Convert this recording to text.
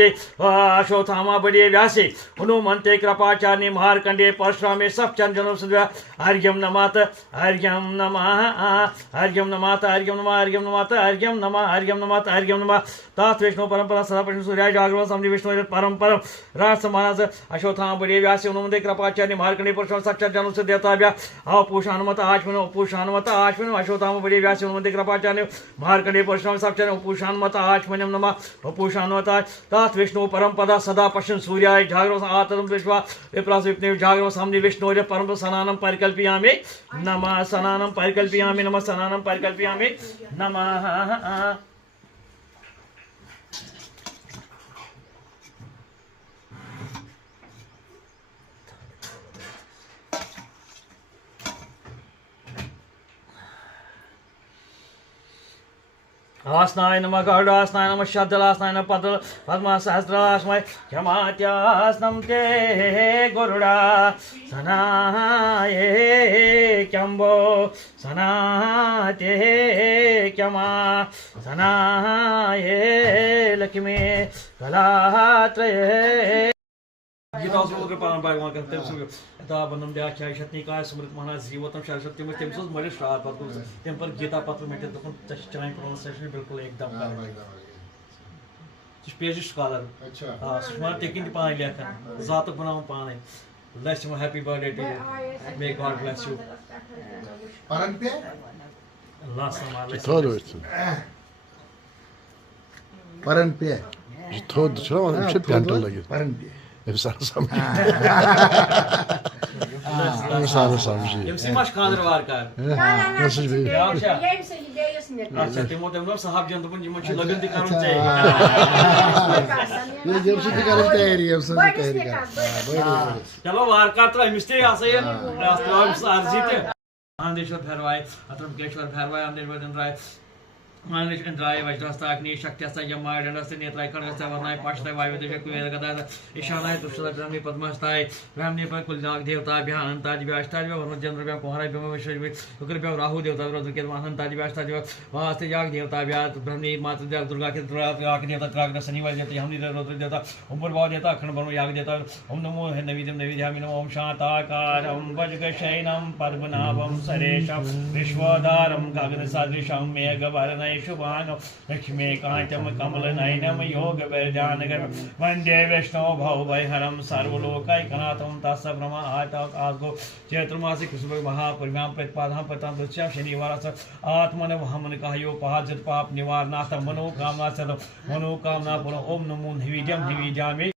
अश्वत्थामा बड़े व्यासे हनुमंते कृपाचार्य महारकंडे परशुरामे सप्तचन जनम सुद्या अर्घ्यम नमात अर्घ्यम नमः अर्घ्यम नमात अर्घ्यम नमः अर्घ्यम नमात अर्घ्यम नमः अर्घ्यम नमात अर्घ्यम नमः तात विष्णु परंपरा सदा प्रश्न सूर्य जागरण समझ विष्णु परम परम राज महाराज अश्वत्थामा बड़े व्यासे हनुमंते कृपाचार्य महारकंडे परशुराम सप्तचन जनम सुद्या ताभ्या अपूषानुमत आश्विन अश्वत्थामा बड़े व्यासे हनुमंते कृपाचार्य महारकंडे परशुराम सप्तचन उपूषानुमत आश्विनम नमः उपूषानुमत तात विष्णु परम पदा सदा पश्यन् सूर्याय जागरण आतरम विश्वा विप्रास विप्ने जागरण सामने विष्णु परम सनानम परिकल्पयामि नमः सनानम परिकल्पयामि नमः सनानम परिकल्पयामि नमः आसनाय नमः गरुडासनाय नमः शब्दलासनाय नमः पद्मसहस्रासनाय क्षमात्यासनं ते गरुडा सनाय क्षम्भो सनाते क्षमा सनाय लक्ष्मी कलात्रये भगवान करते यथा बंदम दया शतनिकाय समृत महाराज जीवतम सरस्वती में तम मरे श्राद्ध पत्त तम पर गीता पत्र मिटे चाय प्रोनाउंसिएशन बिल्कुल एकदम पेज स्कॉलर सह टेकिंग पान लेखन जात बना पान bless you happy birthday to you may God bless you परन पे अल्लाह संभाले परन पे थोद छो हम घंटा लगे परन पे efsane samji. Yemsi maş kandırvar kar. Nasıl bir? Yemsi ideyasın ne? अच्छा ते मोठे मोठे साहब जन पण जिमची लगन ती करून चे ये जब से निकाल तैयारी है सब तैयारी चलो वार का तो मिस्त्री आसे ये राष्ट्रवाद अर्जित आंदेश्वर भैरवाय अतुकेश्वर भैरवाय आंदेश्वर राय मानवेश इंद्राय वज्रस्ताग्नि शक्त्यस्ता यमाय दंडस्ते नेत्राय खड्गस्ते वर्णाय पाशताय वायुदेव कुवेदगदाय ईशानाय तुष्टाय ब्रह्मी पद्महस्ताय ब्रह्मने पर कुलनाग देवताभ्यः अनंताज व्याष्टाज वरुणचंद्रभ्यः कुहराय ब्रह्म विश्वभ्यः शुक्रभ्यः राहु देवता रुद्रकेतु अनंताज व्याष्टाज वास्ते याग देवताभ्यः ब्रह्मणी मातृ देवता दुर्गा के याग देवता त्राग शनिवार देवता हमनि रुद्र देवता ओम भूर्भुवः देवता अखंड ब्रह्म याग देवता ओम नमो नैवेद्यं नैवेद्यामि नमो ओम शांताकारं वज्रशयनं पद्मनाभं सरेशं विश्वोदारं गगनसदृशं मेघवर्णं शुभानो लक्ष्मी कांचम कमल नयनम योग वैजानगम वंदे विष्णु भवभयहरम सर्वलोकैकनाथं तस्य ब्रह्म आतको चैत्रमासे कृष्ण महापुर्व्यां प्रतिपादां प्रथम दृश्य शनिवार आत्मन वहमन कायो पाजत पाप निवारणार्थ मनोकामना सद मनोकामना पुनः ओम नमो नैवेद्यं नैवेद्यामि